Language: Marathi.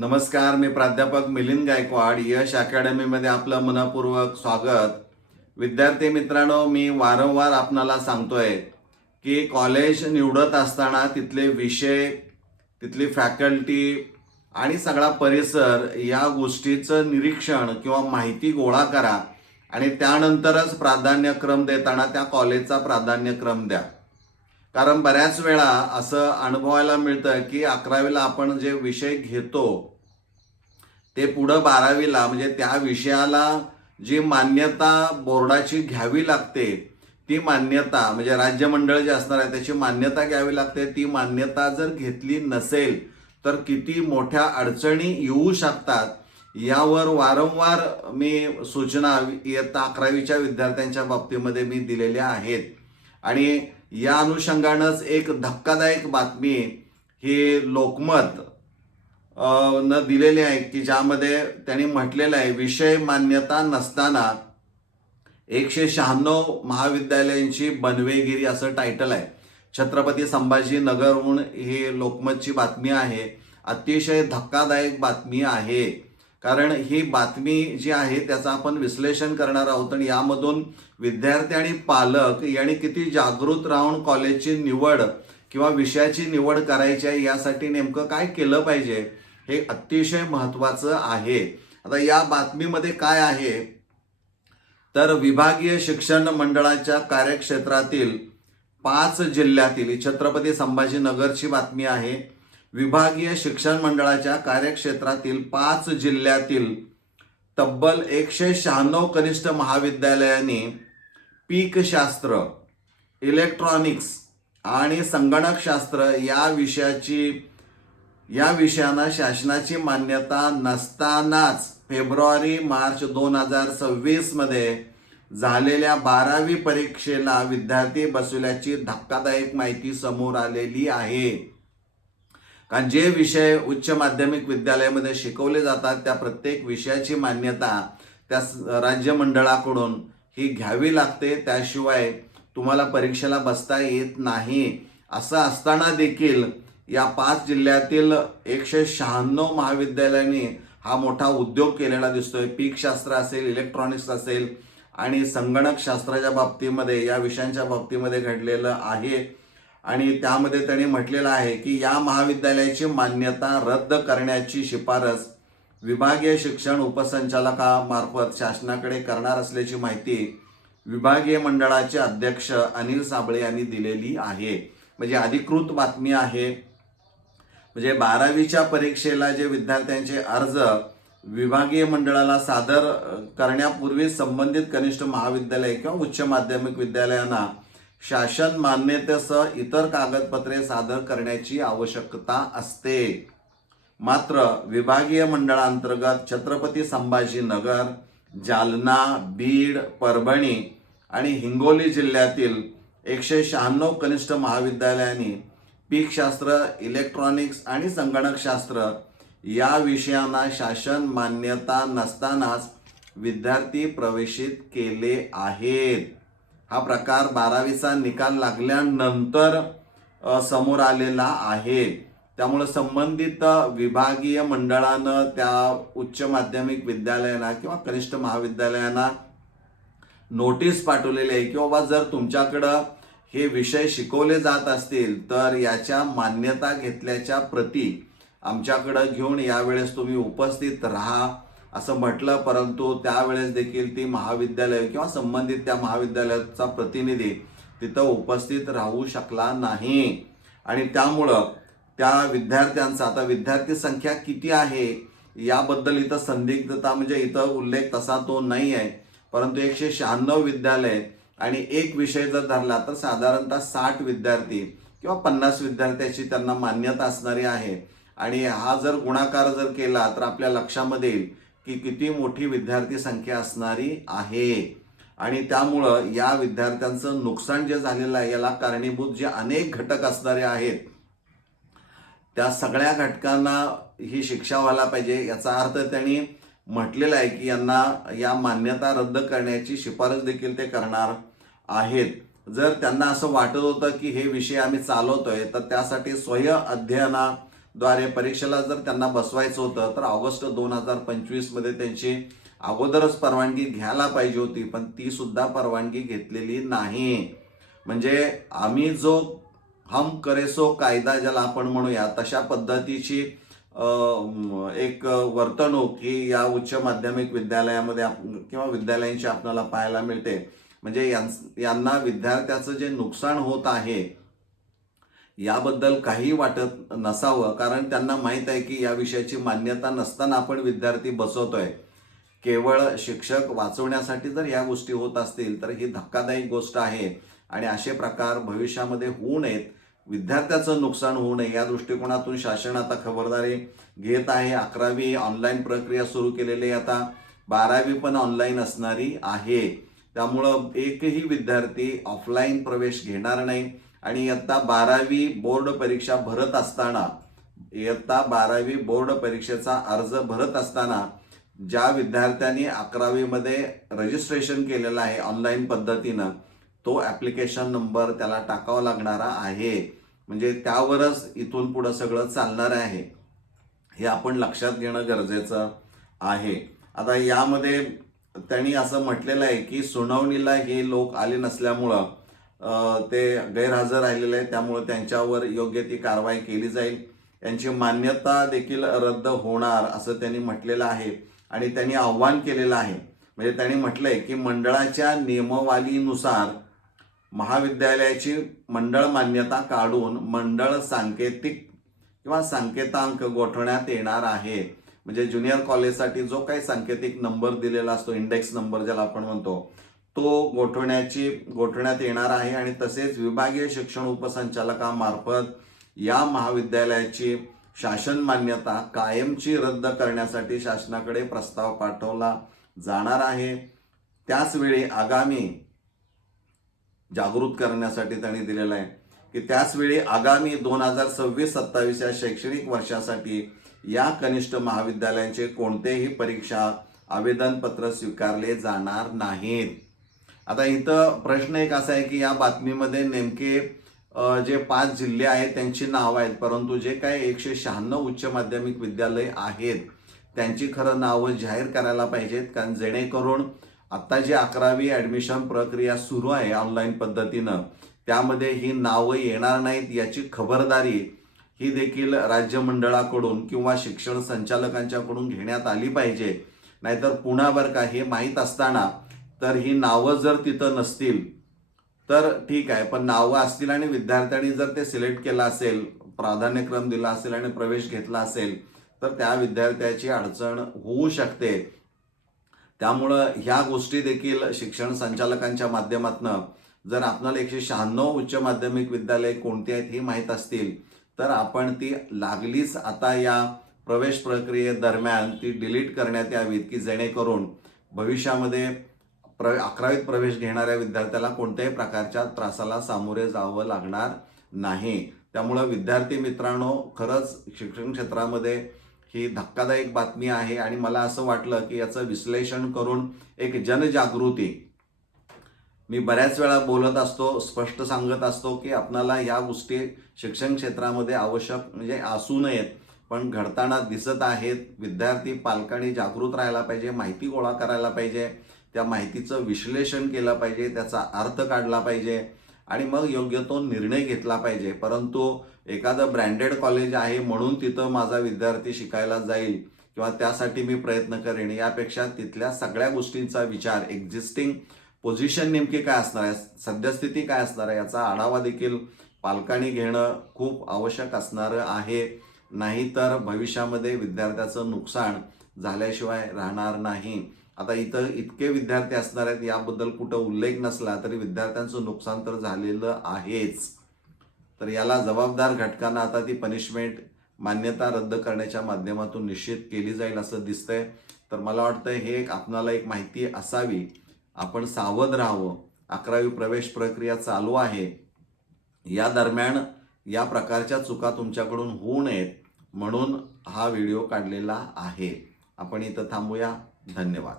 नमस्कार, मी प्राध्यापक मिलिंद गायकवाड. यश अकॅडमीमध्ये आपलं मनपूर्वक स्वागत. विद्यार्थी मित्रांनो, मी वारंवार आपणाला सांगतोय की कॉलेज निवडत असताना तिथले विषय, तिथली फॅकल्टी आणि सगळा परिसर या गोष्टीचं निरीक्षण किंवा माहिती गोळा करा आणि त्यानंतरच प्राधान्यक्रम देताना त्या कॉलेजचा प्राधान्यक्रम द्या. कारण बऱ्याच वेळा असं अनुभवायला मिळतं की 11वीला आपण जे विषय घेतो ते पुढं 12वीला म्हणजे त्या विषयाला जी मान्यता बोर्डाची घ्यावी लागते, ती मान्यता म्हणजे राज्य मंडळ जे असणार आहे त्याची मान्यता घ्यावी लागते. ती मान्यता जर घेतली नसेल तर किती मोठ्या अडचणी येऊ शकतात यावर वारंवार मी सूचना इयत्ता 11वीच्या विद्यार्थ्यांच्या बाबतीमध्ये मी दिलेल्या आहेत. आणि या अनुषंगानंच एक धक्कादायक बातमी ही लोकमत न दिलेली आहे की ज्यामध्ये त्यांनी म्हटलेलं आहे, विषय मान्यता नसताना 196 महाविद्यालयांची बनवेगिरी असं टायटल आहे. छत्रपती संभाजीनगरहून ही लोकमतची बातमी आहे. अतिशय धक्कादायक बातमी आहे. कारण ही बातमी जी आहे त्याचं आपण विश्लेषण करणार आहोत आणि यामधून विद्यार्थी आणि पालक यांनी किती जागृत राहून कॉलेजची निवड किंवा विषयाची निवड करायची आहे यासाठी नेमकं काय केलं पाहिजे हे अतिशय महत्त्वाचं आहे. आता या बातमीमध्ये काय आहे तर विभागीय शिक्षण मंडळाच्या कार्यक्षेत्रातील 5 जिल्ह्यातील, छत्रपती संभाजीनगरची बातमी आहे, विभागीय शिक्षण मंडळाच्या कार्यक्षेत्रातील 5 जिल्ह्यातील तब्बल 196 कनिष्ठ महाविद्यालयांनी पीकशास्त्र, इलेक्ट्रॉनिक्स आणि संगणकशास्त्र या विषयांना शासनाची मान्यता नसतानाच फेब्रुवारी-मार्च 2026 मध्ये झालेल्या 12वी परीक्षेला विद्यार्थी बसवल्याची धक्कादायक माहिती समोर आलेली आहे. कारण जे विषय उच्च माध्यमिक विद्यालयामध्ये शिकवले जातात त्या प्रत्येक विषयाची मान्यता त्या राज्य मंडळाकडून ही घ्यावी लागते, त्याशिवाय तुम्हाला परीक्षेला बसता येत नाही. असं असताना देखील या 5 जिल्ह्यातील 196 महाविद्यालयांनी हा मोठा उद्योग केलेला दिसतोय. पीकशास्त्र असेल, इलेक्ट्रॉनिक्स असेल आणि संगणकशास्त्राच्या बाबतीमध्ये या विषयांच्या बाबतीमध्ये घडलेलं आहे. आणि त्यामध्ये त्यांनी म्हटलेलं आहे की या महाविद्यालयाची मान्यता रद्द करण्याची शिफारस विभागीय शिक्षण उपसंचालकामार्फत शासनाकडे करणार असल्याची माहिती विभागीय मंडळाचे अध्यक्ष अनिल साबळे यांनी दिलेली आहे. म्हणजे अधिकृत बातमी आहे. म्हणजे 12वीच्या परीक्षेला जे विद्यार्थ्यांचे अर्ज विभागीय मंडळाला सादर करण्यापूर्वी संबंधित कनिष्ठ महाविद्यालय किंवा उच्च माध्यमिक विद्यालयांना शासन मान्यतेसह इतर कागदपत्रे सादर करण्याची आवश्यकता असते. मात्र विभागीय मंडळांतर्गत छत्रपती संभाजीनगर, जालना, बीड, परभणी आणि हिंगोली जिल्ह्यातील 196 कनिष्ठ महाविद्यालयांनी पीकशास्त्र, इलेक्ट्रॉनिक्स आणि संगणकशास्त्र या विषयांना शासन मान्यता नसतानाच विद्यार्थी प्रवेशित केले आहेत. हा प्रकार 12वीचा निकाल लागल्यानंतर समोर आलेला आहे. त्यामुळे संबंधित विभागीय मंडळानं त्या उच्च माध्यमिक विद्यालयांना किंवा कनिष्ठ महाविद्यालयांना नोटीस पाठवलेली आहे की बाबा जर तुमच्याकडं हे विषय शिकवले जात असतील तर याच्या मान्यता घेतल्याच्या प्रती आमच्याकडं घेऊन यावेळेस तुम्ही उपस्थित राहा असं म्हटलं. परंतु त्यावेळेस देखील ती महाविद्यालय किंवा संबंधित त्या महाविद्यालयाचा प्रतिनिधी तिथं उपस्थित राहू शकला नाही. आणि त्यामुळं त्या विद्यार्थ्यांचा आता विद्यार्थी संख्या किती आहे याबद्दल इथं संदिग्धता म्हणजे इथं उल्लेख तसा तो नाही आहे. परंतु 196 विद्यालय आणि एक विषय जर धरला तर साधारणतः 60 विद्यार्थी किंवा 50 विद्यार्थ्याची त्यांना मान्यता असणारी आहे. आणि हा जर गुणाकार जर केला तर आपल्या लक्षामध्ये येईल की किती मोठी विद्यार्थी संख्या असणारी आहे. आणि त्यामुळं या विद्यार्थ्यांचं नुकसान जे झालेलं आहे याला कारणीभूत जे अनेक घटक असणारे आहेत त्या सगळ्या घटकांना ही शिक्षा व्हायला पाहिजे. याचा अर्थ त्यांनी म्हटलेलं आहे की यांना या मान्यता रद्द करण्याची शिफारस देखील ते करणार आहेत. जर त्यांना असं वाटत होतं की हे विषय आम्ही चालवतोय तर त्यासाठी स्वयं द्वारे परीक्षेला जर त्यांना बसवायचं होतं तर ऑगस्ट 2025 मध्ये त्यांची अगोदरच परवानगी घ्यायला पाहिजे होती, पण ती सुद्धा परवानगी घेतलेली नाही. म्हणजे आम्ही जो हम करे सो कायदा ज्याला आपण म्हणूया तशा पद्धतीची एक वर्तणूक ही या उच्च माध्यमिक विद्यालयामध्ये किंवा विद्यालयांची आपल्याला पाहायला मिळते. म्हणजे यांना विद्यार्थ्याचं जे नुकसान होत आहे याबद्दल काही वाटत नसावं, कारण त्यांना माहीत आहे की या विषयाची मान्यता नसताना आपण विद्यार्थी बसवतोय. केवळ शिक्षक वाचवण्यासाठी जर या गोष्टी होत असतील तर ही धक्कादायक गोष्ट आहे आणि असे प्रकार भविष्यामध्ये होऊ नयेत, विद्यार्थ्याचं नुकसान होऊ नये या दृष्टिकोनातून शासन आता खबरदारी घेत आहे. 11वी ऑनलाईन प्रक्रिया सुरू केलेली, आता 12वी पण ऑनलाईन असणारी आहे. त्यामुळं एकही विद्यार्थी ऑफलाईन प्रवेश घेणार नाही. आणि इयत्ता 12वी बोर्ड परीक्षा भरत असताना, इयत्ता 12वी बोर्ड परीक्षेचा अर्ज भरत असताना ज्या विद्यार्थ्यांनी 11वी मध्ये रजिस्ट्रेशन केलेलं आहे ऑनलाईन पद्धतीनं, तो ॲप्लिकेशन नंबर त्याला टाकावा लागणारा आहे. म्हणजे त्यावरच इथून पुढं सगळं चालणार आहे, हे आपण लक्षात घेणं गरजेचं आहे. आता यामध्ये त्यांनी असं म्हटलेलं आहे की सुनावणीला हे लोक आले नसल्यामुळं ते गैरहजर राहिलेले आहेत, त्यामुळे त्यांच्यावर योग्य ती कारवाई केली जाईल. यांची मान्यता देखील रद्द होणार असं त्यांनी म्हटलेलं आहे. आणि त्यांनी आव्हान केलेलं आहे, म्हणजे त्यांनी म्हटलंय की मंडळाच्या नियमावलीनुसार महाविद्यालयाची मंडळ मान्यता काढून मंडळ सांकेतिक किंवा सांकेतांक गोठवण्यात येणार आहे. म्हणजे ज्युनियर कॉलेजसाठी जो काही सांकेतिक नंबर दिलेला असतो, इंडेक्स नंबर ज्याला आपण म्हणतो, तो गोठवण्यात येणार आहे. आणि तसेच विभागीय शिक्षण उपसंचालकामार्फत या महाविद्यालयाची शासन मान्यता कायमची रद्द करण्यासाठी शासनाकडे प्रस्ताव पाठवला जाणार आहे. त्याचवेळी आगामी जागृत करण्यासाठी त्यांनी दिलेलं आहे की त्याचवेळी आगामी 2026-27 या शैक्षणिक वर्षासाठी या कनिष्ठ महाविद्यालयांचे कोणतेही परीक्षा आवेदनपत्र स्वीकारले जाणार नाहीत. आता इथं प्रश्न एक असा आहे की या बातमीमध्ये नेमके जे 5 जिल्हे आहेत त्यांची नावं आहेत, परंतु जे काही 196 उच्च माध्यमिक विद्यालय आहेत त्यांची खरं नावं जाहीर करायला पाहिजेत. कारण जेणेकरून आत्ता जी 11वी ॲडमिशन प्रक्रिया सुरू आहे ऑनलाईन पद्धतीनं, त्यामध्ये ही नावं येणार नाहीत याची खबरदारी ही देखील राज्य मंडळाकडून किंवा शिक्षण संचालकांच्याकडून घेण्यात आली पाहिजे. नाहीतर पुन्हा बरं का, हे माहीत असताना तर ही नावं जर तिथं नसतील तर ठीक आहे, पण नावं असतील आणि विद्यार्थ्यांनी जर ते सिलेक्ट केलं असेल, प्राधान्यक्रम दिला असेल आणि प्रवेश घेतला असेल तर त्या विद्यार्थ्याची अडचण होऊ शकते. त्यामुळं ह्या गोष्टी देखील शिक्षण संचालकांच्या माध्यमातून जर आपल्याला 196 उच्च माध्यमिक विद्यालय कोणती आहेत हे माहीत असतील तर आपण ती लागलीच आता या प्रवेश प्रक्रियेदरम्यान ती डिलीट करण्यात यावीत, की जेणेकरून भविष्यामध्ये 11वीत प्रवेश घेणाऱ्या विद्यार्थ्याला कोणत्याही प्रकारच्या त्रासाला सामोरे जावं लागणार नाही. त्यामुळं विद्यार्थी मित्रांनो, खरंच शिक्षण क्षेत्रामध्ये ही धक्कादायक बातमी आहे आणि मला असं वाटलं की याचं विश्लेषण करून एक जनजागृती, मी बऱ्याच वेळा बोलत असतो, स्पष्ट सांगत असतो की आपणाला ह्या गोष्टी शिक्षण क्षेत्रामध्ये आवश्यक म्हणजे असू नयेत, पण घडताना दिसत आहेत. विद्यार्थी पालकांनी जागृत राहायला पाहिजे, माहिती गोळा करायला पाहिजे, त्या माहितीचं विश्लेषण केलं पाहिजे, त्याचा अर्थ काढला पाहिजे आणि मग योग्य तो निर्णय घेतला पाहिजे. परंतु एखादं ब्रँडेड कॉलेज आहे म्हणून तिथं माझा विद्यार्थी शिकायला जाईल किंवा त्यासाठी मी प्रयत्न करेन, यापेक्षा तिथल्या सगळ्या गोष्टींचा विचार, एक्झिस्टिंग पोझिशन नेमकी काय असणार आहे, सद्यस्थिती काय असणार आहे, याचा आढावा देखील पालकांनी घेणं खूप आवश्यक असणारं आहे. नाहीतर भविष्यामध्ये विद्यार्थ्याचं नुकसान झाल्याशिवाय राहणार नाही. आता इथं इतके विद्यार्थी असणार आहेत याबद्दल कुठं उल्लेख नसला तरी विद्यार्थ्यांचं नुकसान तर झालेलं आहेच. तर याला जबाबदार घटकांना आता ती पनिशमेंट, मान्यता रद्द करण्याच्या माध्यमातून निश्चित केली जाईल असं दिसतंय. तर मला वाटतं हे एक आपणाला एक माहिती असावी, आपण सावध राहावं. 11वी प्रवेश प्रक्रिया चालू आहे, या दरम्यान या प्रकारच्या चुका तुमच्याकडून होऊ नयेत म्हणून हा व्हिडिओ काढलेला आहे. आपण इथं थांबूया. धन्यवाद.